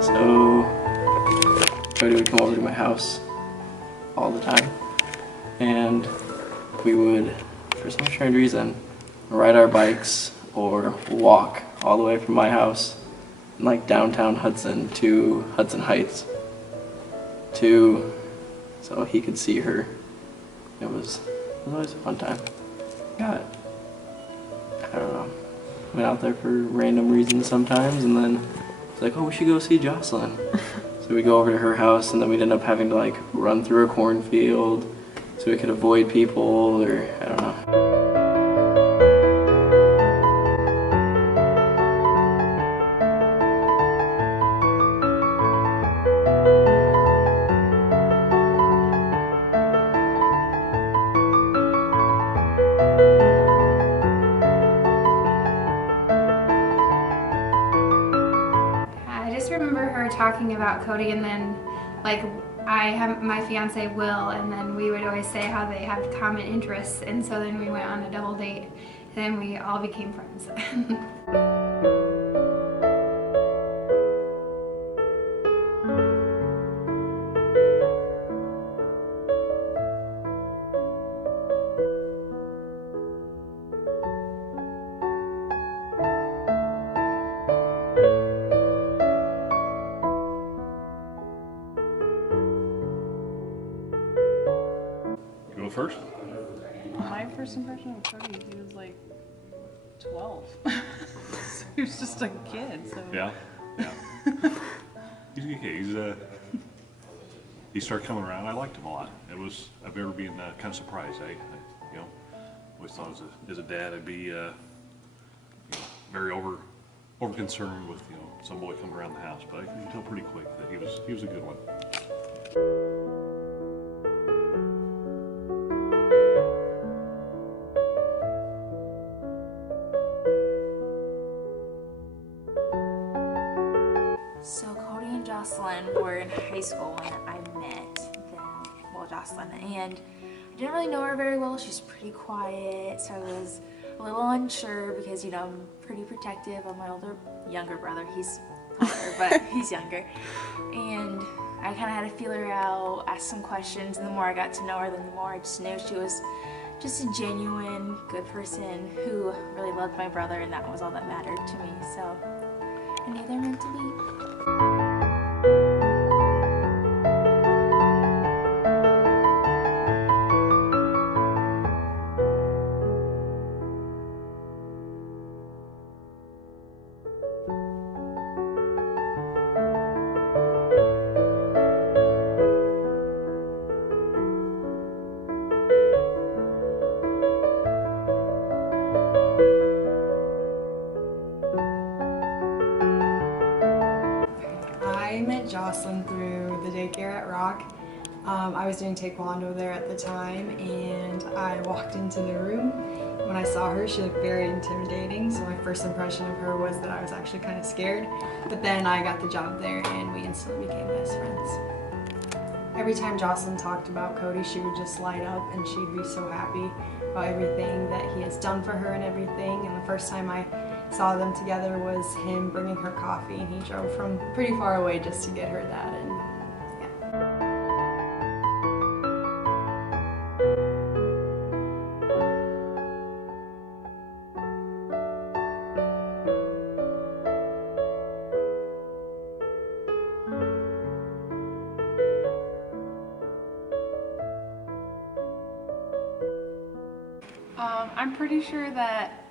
So Cody would come over to my house all the time, and we would, for some strange reason, ride our bikes or walk all the way from my house in like downtown Hudson to Hudson Heights so he could see her. It was always a fun time. I don't know, went out there for random reasons sometimes, and then it's like, oh, we should go see Jocelyn. So we go over to her house, and then we'd end up having to like run through a cornfield so we could avoid people, or I don't know. I just remember her talking about Cody, and then like I have my fiance Will, and then we would always say how they have common interests, and so then we went on a double date, and then we all became friends. First? My first impression of Cody, he was like 12. So he was just a kid. So Yeah. He's a good kid. He started coming around. I liked him a lot. I remember being kind of surprised. I always thought as a dad I'd be very over concerned with some boy coming around the house, but I could tell pretty quick that he was a good one. So Cody and Jocelyn were in high school when I met them, well, Jocelyn, and I didn't really know her very well. She's pretty quiet, so I was a little unsure because, I'm pretty protective of my younger brother. He's taller, but he's younger. And I kind of had to feel her out, ask some questions, and the more I got to know her, the more I just knew she was just a genuine, good person who really loved my brother, and that was all that mattered to me. So I knew they're meant to be. I met Jocelyn through the daycare at Rock. I was doing taekwondo there at the time, and I walked into the room. When I saw her, she looked very intimidating, so my first impression of her was that I was actually kind of scared. But then I got the job there, and we instantly became best friends. Every time Jocelyn talked about Cody, she would just light up, and she'd be so happy about everything that he has done for her and everything. And the first time I saw them together was him bringing her coffee, and he drove from pretty far away just to get her that. And I'm pretty sure that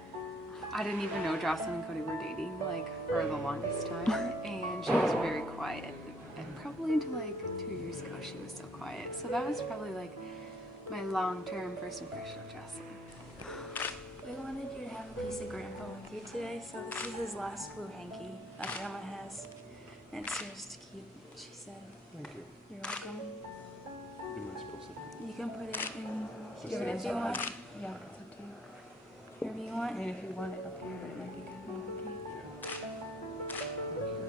I didn't even know Jocelyn and Cody were dating like for the longest time, and she was very quiet, and probably until like 2 years ago she was so quiet. So that was probably like my long-term first impression of Jocelyn. We wanted you to have a piece of Grandpa with you today, so this is his last blue hanky that Grandma has, and it's yours to keep, she said. Thank you. You're welcome. What am I supposed to do? You can put it in, Give it if you want. Yeah, it's up to you. Wherever you want. And if you want it up here, but it might be kind of complicated.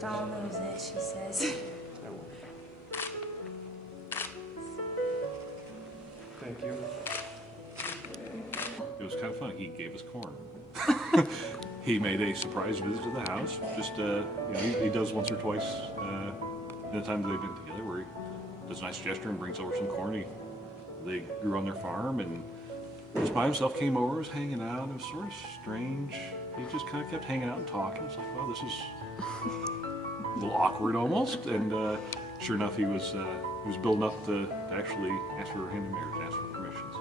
Don't lose it, she says. I will. Thank you. It was kind of fun. He gave us corn. He made a surprise visit to the house. Just, he does once or twice the times they've been together where he does a nice gesture and brings over some corn they grew on their farm, and just by himself came over, was hanging out. It was sort of strange. He just kind of kept hanging out and talking. It's like, well, this is a little awkward almost. And sure enough, he was building up to actually ask for her hand in marriage, ask for permissions.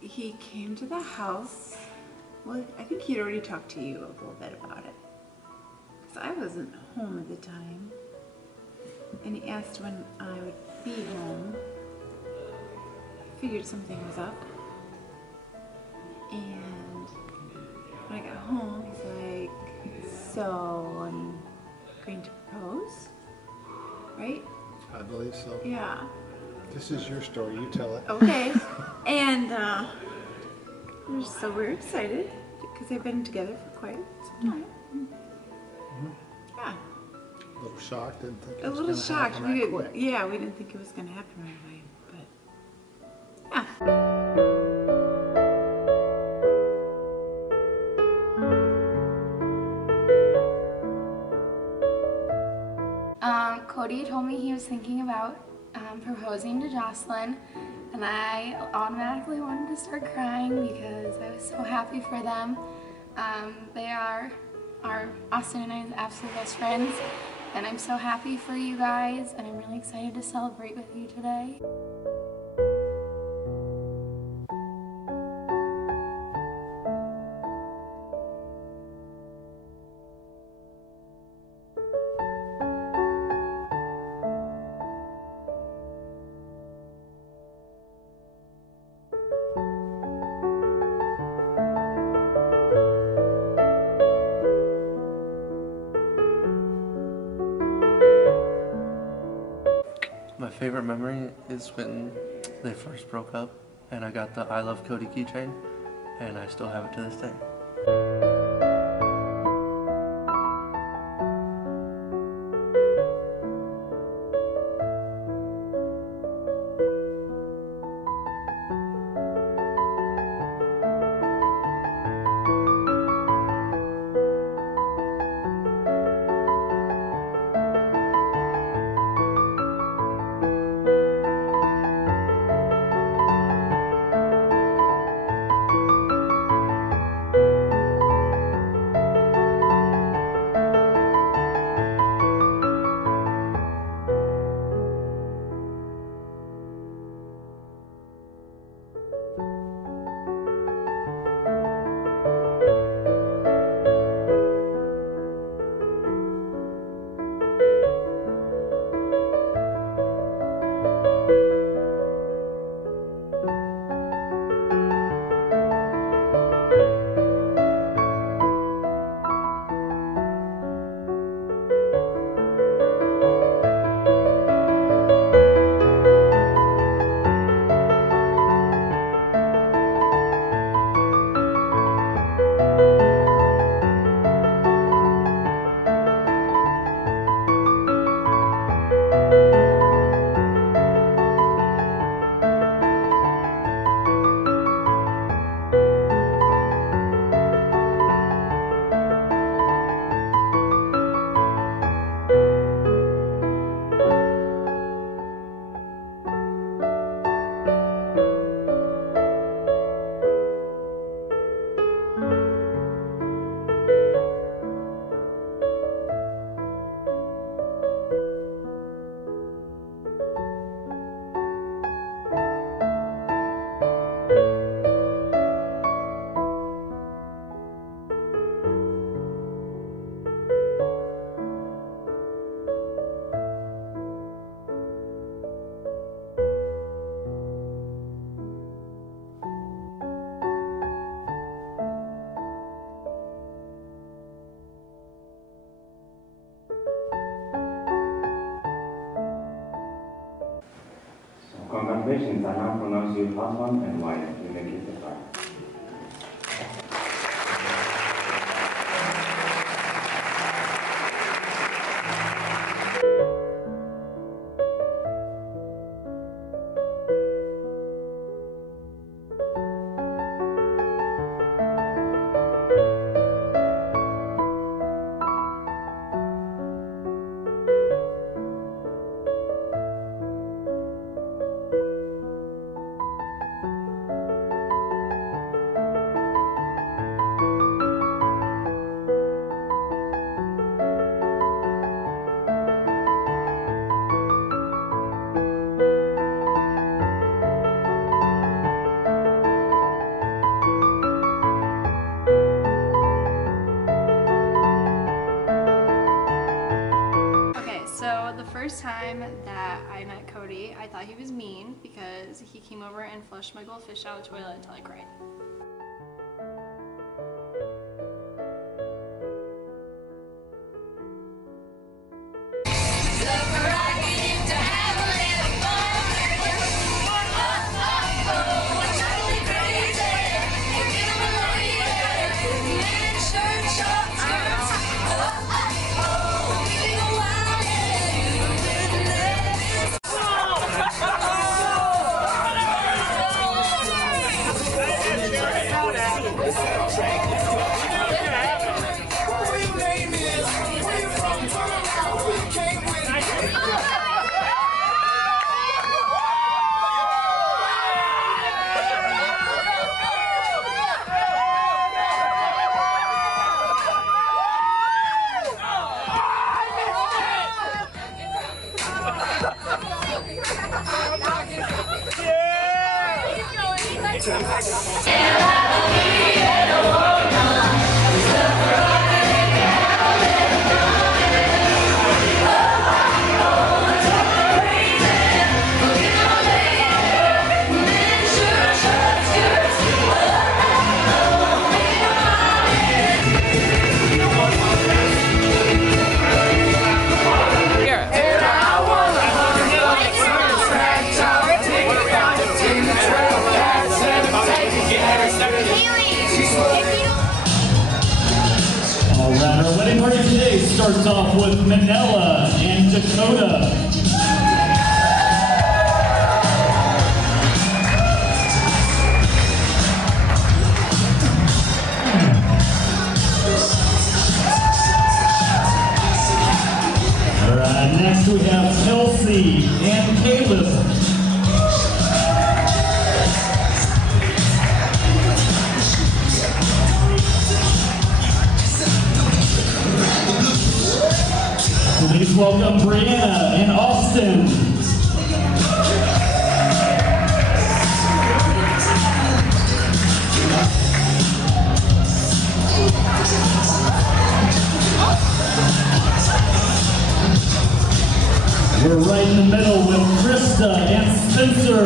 He came to the house. Well, I think he'd already talked to you a little bit about it. Because I wasn't home at the time. And he asked when I would be home. Figured something was up. And when I got home, he's like, so I'm going to propose? Right? I believe so. Yeah. This is your story, you tell it. Okay. And we're excited because they've been together for quite some time. Yeah. A little shocked, didn't think it A was little gonna shocked. happen that quick. Yeah, we didn't think it was going to happen right away. But yeah. Cody told me he was thinking about proposing to Jocelyn, and I automatically wanted to start crying because I was so happy for them. They are Austin and I's absolute best friends, and I'm so happy for you guys, and I'm really excited to celebrate with you today. My favorite memory is when they first broke up and I got the I Love Cody keychain, and I still have it to this day. Congratulations, I now pronounce you husband and wife. You may kiss the bride. So the first time that I met Cody, I thought he was mean because he came over and flushed my goldfish out of the toilet until I cried. Alright, our wedding party today starts off with Manila and Dakota. Alright, next we have Kelsey and Caleb. Please welcome Brianna and Austin. We're right in the middle with Krista and Spencer.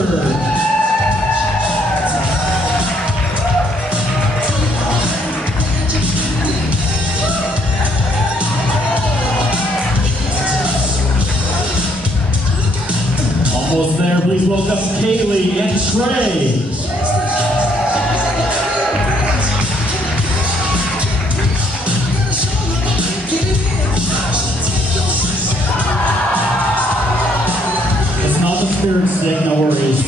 Almost there, please welcome Kaylee and Trey. It's not the spirit stick, no worries.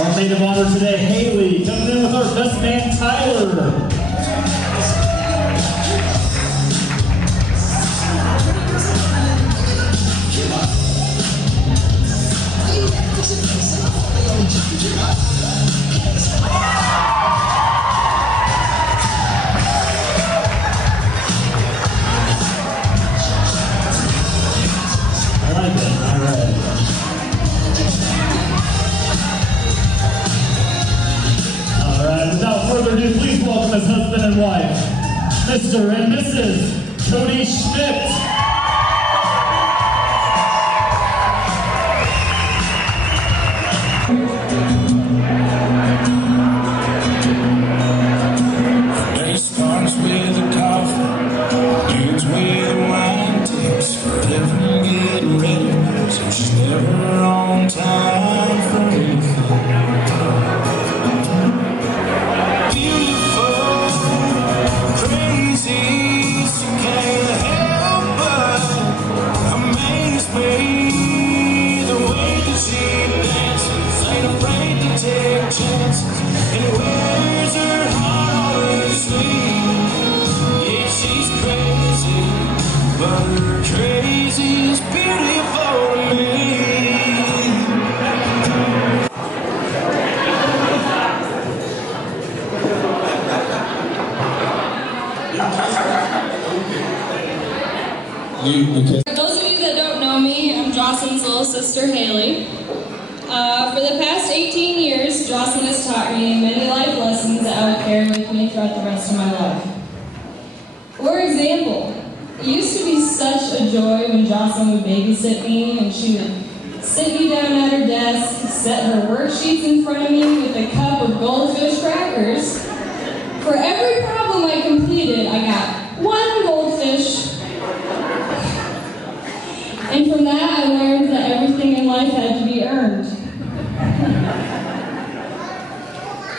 Our maid of honor today, Haley, comes in with our best man, Tyler. Please welcome his husband and wife, Mr. and Mrs. Cody Schmidt. Day starts with a coffee, ends with a wine, takes forever getting ready, so she's never on time. For those of you that don't know me, I'm Jocelyn's little sister, Haley. For the past 18 years, Jocelyn has taught me many life lessons that I will carry with me throughout the rest of my life. For example, it used to be such a joy when Jocelyn would babysit me and she would sit me down at her desk, set her worksheets in front of me with a cup of goldfish crackers. For every problem I completed, I got one goldfish. And from that, I learned that everything in life had to be earned.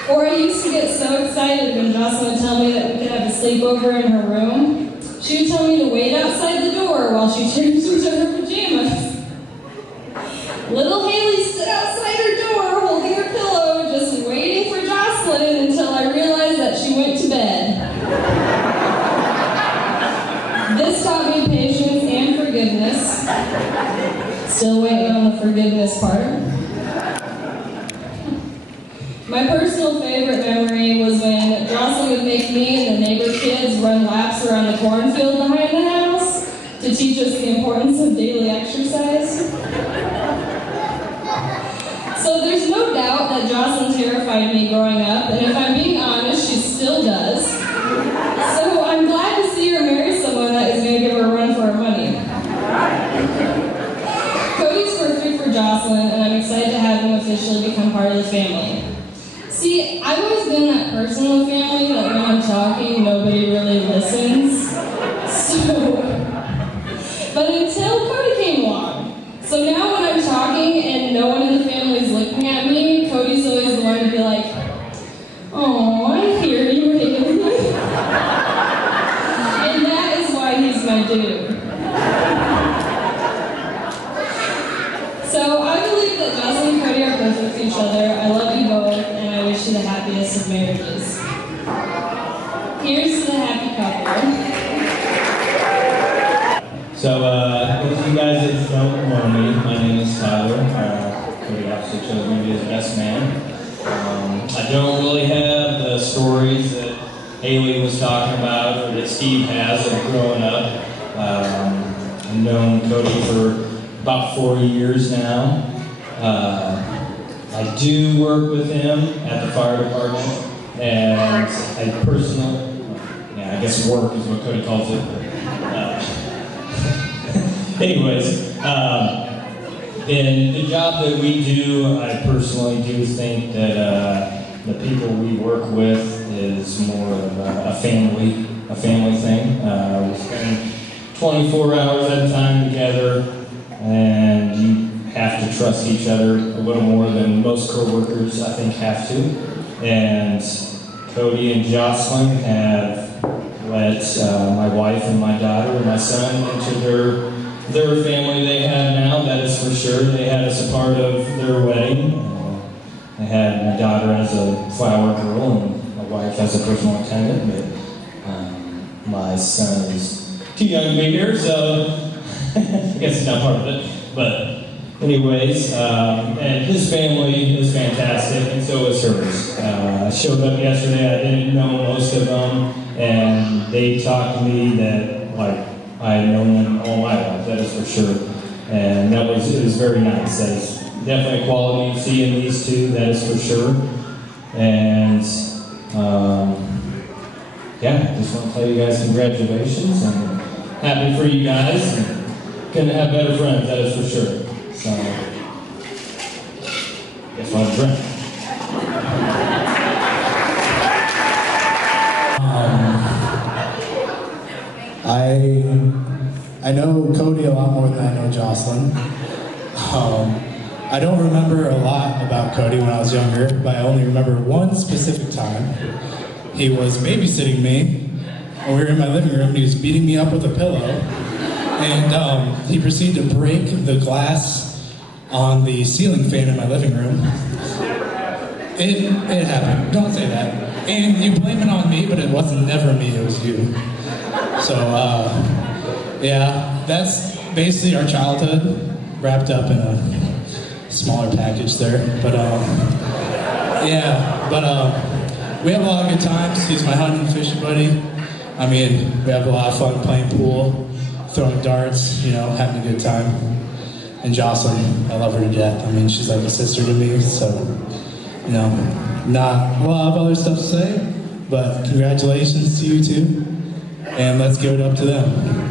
Or I used to get so excited when Jocelyn would tell me that we could have a sleepover in her room. She would tell me to wait outside the door while she changed into her pajamas. Little Haley stood outside her door holding her pillow, just waiting for Jocelyn until I realized that she went to bed. This taught me patience and forgiveness. Still waiting on the forgiveness part. My personal favorite memory was when Jocelyn would make me and the neighbor kids run laps around the cornfield behind the house to teach us the importance of daily exercise. So there's no doubt that Jocelyn terrified me growing up, and if I'm being honest, she still does. So I'm glad to see her marry someone that is going to give her a run for her money. Cody's perfect for Jocelyn, and I'm excited to have him officially become part of the family. See, I've always been that person in the family that when I'm talking, nobody really listens. But until Cody came along. So now when I'm talking and no one in the family is looking at me, Cody's always the one to be like, "Oh, I hear you, Haley." And that is why he's my dude. So I believe that Jocelyn and Cody are perfect for each other. I love you both, and I wish you the happiest of marriages. Here's to the happy couple. So, those of you guys that don't know me, my name is Tyler. Cody obviously chose me to be his best man. I don't really have the stories that Haley was talking about or that Steve has of growing up. I've known Cody for about 4 years now. I do work with him at the fire department, and I personally, I guess work is what Cody calls it. Anyways, in the job that we do, I personally do think that the people we work with is more of a family thing. We spend 24 hours at a time together, and you have to trust each other a little more than most co-workers, I think, have to. And Cody and Jocelyn have let my wife and my daughter and my son into their family they have now, that is for sure. They had us a part of their wedding. I had my daughter as a flower girl and my wife as a personal attendant, but my son is too young to be here, so I guess it's not part of it. But anyways, and his family is fantastic, and so is hers. I showed up yesterday, I didn't know most of them, and they talked to me that, like, I had known them all my life, that is for sure. And it was very nice. That is definitely a quality seeing these two, that is for sure. And yeah, just want to tell you guys congratulations and happy for you guys. And couldn't have better friends, that is for sure. So, guess what, drink. I know Cody a lot more than I know Jocelyn. I don't remember a lot about Cody when I was younger, but I only remember one specific time. He was babysitting me, and we were in my living room, and he was beating me up with a pillow, and he proceeded to break the glass on the ceiling fan in my living room. It happened, don't say that. And you blame it on me, but it wasn't never me, it was you. So, yeah, that's basically our childhood, wrapped up in a smaller package there. But, we have a lot of good times. He's my hunting and fishing buddy. I mean, we have a lot of fun playing pool, throwing darts, you know, having a good time. And Jocelyn, I love her to death. I mean, she's like a sister to me, so, you know, not a lot of other stuff to say, but congratulations to you two, and let's give it up to them.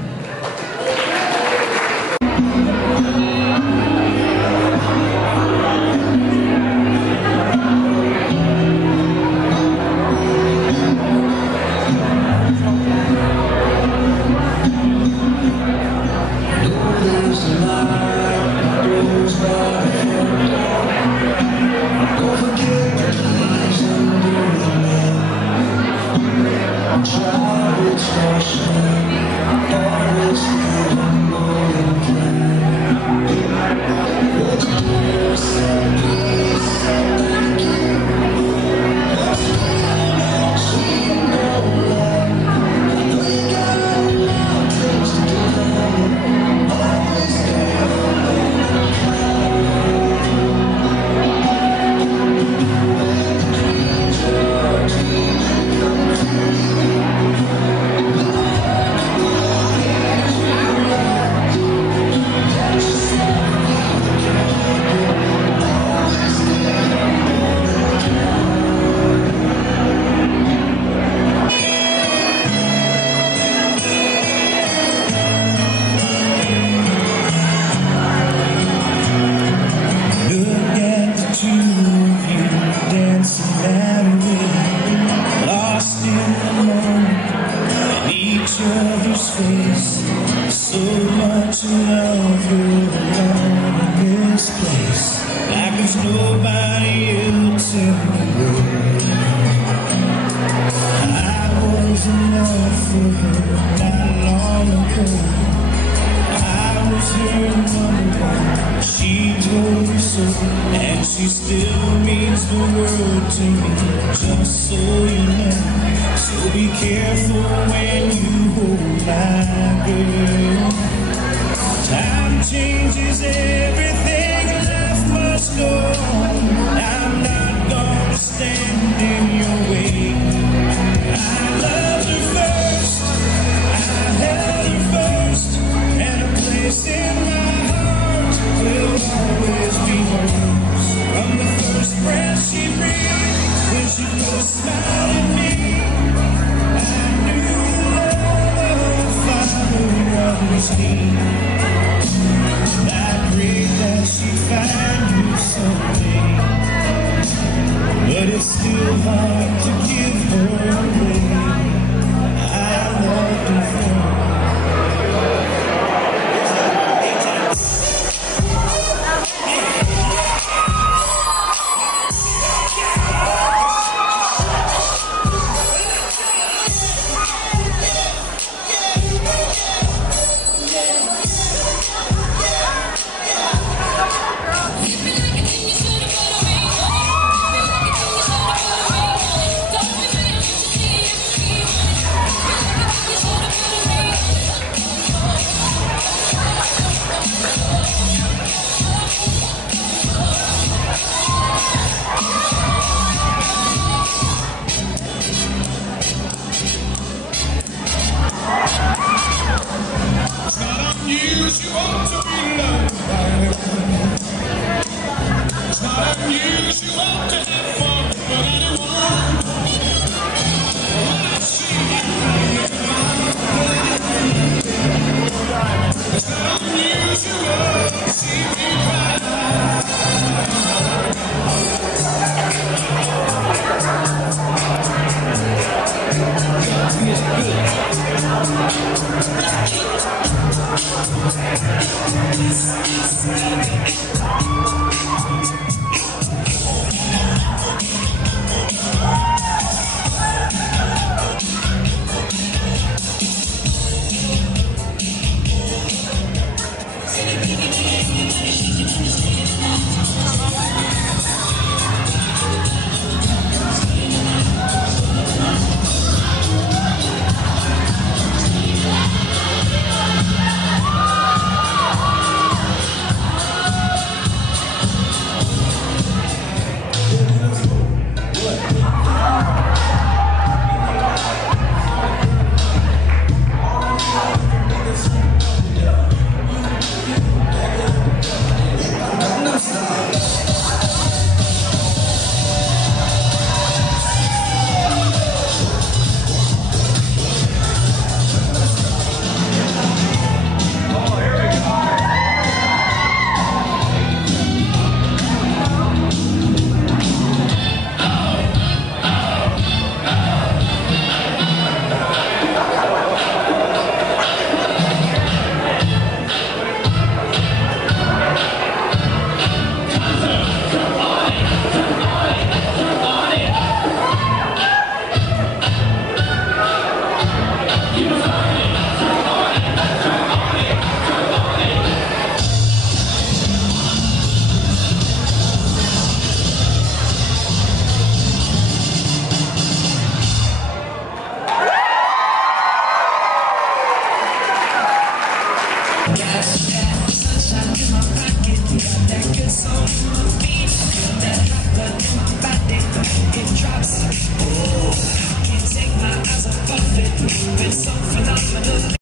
And she still means the world to me, just so you know. So be careful when you hold my girl. Time changes everything, life must go on. I'm not gonna stand in your way. I loved her first, I held her first, and a place in my heart will always be hers. From the first breath she breathed, when she put a smile at me, I knew love Father was near. I pray that she find you someday, but it's still hard to give her away. I loved her Sunshine in my pocket, got that good soul on my feet, that hot blood in my body, it drops. Oh, can't take my eyes off of it, moving so phenomenal.